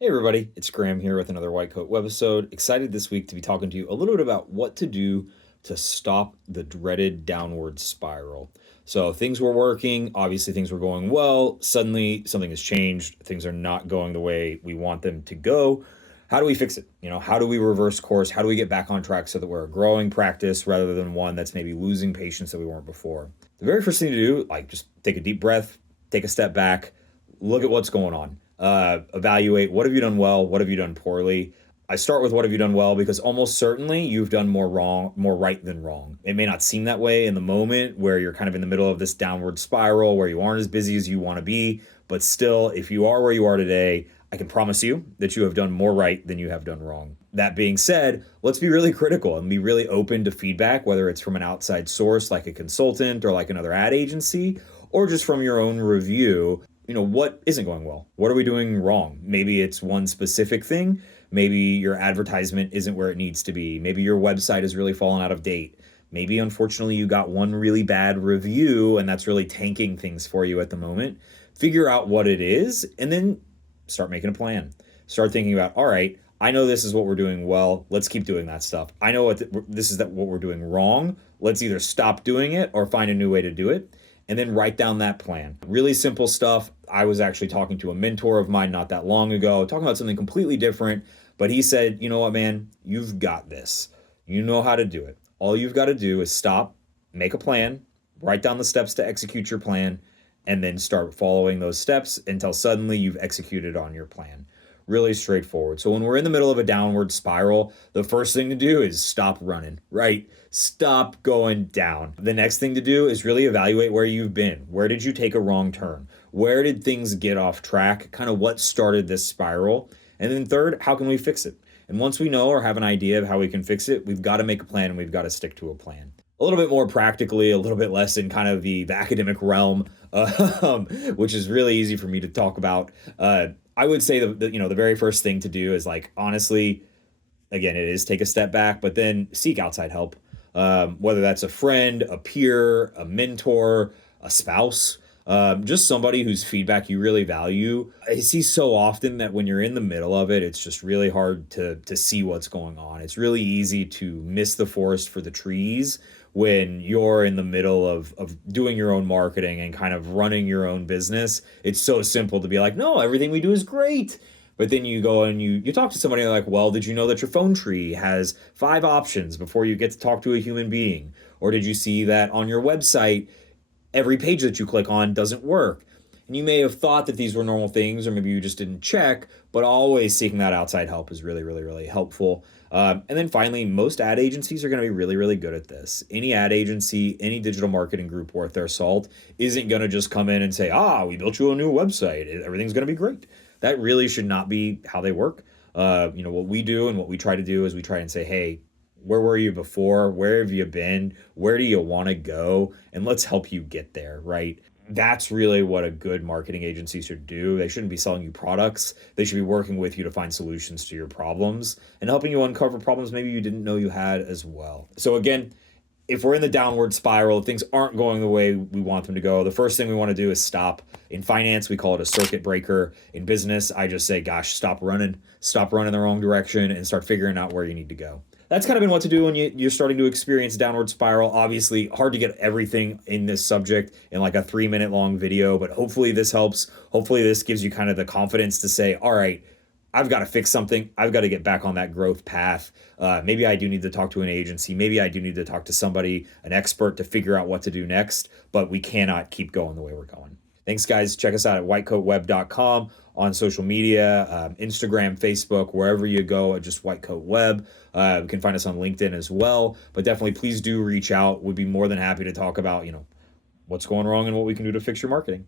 Hey everybody, it's Graham here with another White Coat Webisode. Excited this week to be talking to you a little bit about what to do to stop the dreaded downward spiral. So things were working, obviously things were going well, suddenly something has changed, things are not going the way we want them to go. How do we fix it? How do we reverse course? How do we get back on track so that we're a growing practice rather than one that's maybe losing patients that we weren't before? The very first thing to do, just take a deep breath, take a step back, look at what's going on. Evaluate what have you done well, what have you done poorly. I start with what have you done well because almost certainly you've done more right than wrong. It may not seem that way in the moment where you're kind of in the middle of this downward spiral where you aren't as busy as you want to be, but still, if you are where you are today, I can promise you that you have done more right than you have done wrong. That being said, let's be really critical and be really open to feedback, whether it's from an outside source like a consultant or like another ad agency, or just from your own review. What isn't going well? What are we doing wrong? Maybe it's one specific thing. Maybe your advertisement isn't where it needs to be. Maybe your website is really fallen out of date. Maybe, unfortunately, you got one really bad review and that's really tanking things for you at the moment. Figure out what it is and then start making a plan. Start thinking about, all right, I know this is what we're doing well. Let's keep doing that stuff. I know this is what we're doing wrong. Let's either stop doing it or find a new way to do it. And then write down that plan. Really simple stuff. I was actually talking to a mentor of mine not that long ago, talking about something completely different, but he said, you know what, man, you've got this. You know how to do it. All you've got to do is stop, make a plan, write down the steps to execute your plan, and then start following those steps until suddenly you've executed on your plan. Really straightforward. So when we're in the middle of a downward spiral, the first thing to do is stop running, right? Stop going down. The next thing to do is really evaluate where you've been. Where did you take a wrong turn? Where did things get off track? Kind of what started this spiral? And then third, how can we fix it? And once we know or have an idea of how we can fix it, we've got to make a plan and we've got to stick to a plan. A little bit more practically, a little bit less in kind of the academic realm, which is really easy for me to talk about. I would say the very first thing to do is honestly, again, it is take a step back, but then seek outside help. Whether that's a friend, a peer, a mentor, a spouse, just somebody whose feedback you really value. I see so often that when you're in the middle of it, it's just really hard to see what's going on. It's really easy to miss the forest for the trees when you're in the middle of doing your own marketing and kind of running your own business. It's so simple to be like, no, everything we do is great. But then you go and you talk to somebody like, well, did you know that your phone tree has 5 options before you get to talk to a human being? Or did you see that on your website, every page that you click on doesn't work? And you may have thought that these were normal things, or maybe you just didn't check, but always seeking that outside help is really, really, really helpful. And then finally, most ad agencies are going to be really, really good at this. Any ad agency, any digital marketing group worth their salt isn't going to just come in and say, we built you a new website. Everything's going to be great. That really should not be how they work. What we do and what we try to do is we try and say, hey, where were you before? Where have you been? Where do you want to go? And let's help you get there, right? That's really what a good marketing agency should do. They shouldn't be selling you products. They should be working with you to find solutions to your problems and helping you uncover problems maybe you didn't know you had as well. So again, if we're in the downward spiral, things aren't going the way we want them to go, the first thing we want to do is stop. In finance, we call it a circuit breaker. In business, I just say, gosh, stop running the wrong direction and start figuring out where you need to go. That's kind of been what to do when you're starting to experience downward spiral. Obviously, hard to get everything in this subject in like a 3-minute long video, but hopefully this helps. Hopefully this gives you kind of the confidence to say, all right, I've got to fix something. I've got to get back on that growth path. Maybe I do need to talk to an agency. Maybe I do need to talk to somebody, an expert, to figure out what to do next, but we cannot keep going the way we're going. Thanks, guys. Check us out at whitecoatweb.com, on social media, Instagram, Facebook, wherever you go, just Whitecoat Web. You can find us on LinkedIn as well. But definitely, please do reach out. We'd be more than happy to talk about, what's going wrong and what we can do to fix your marketing.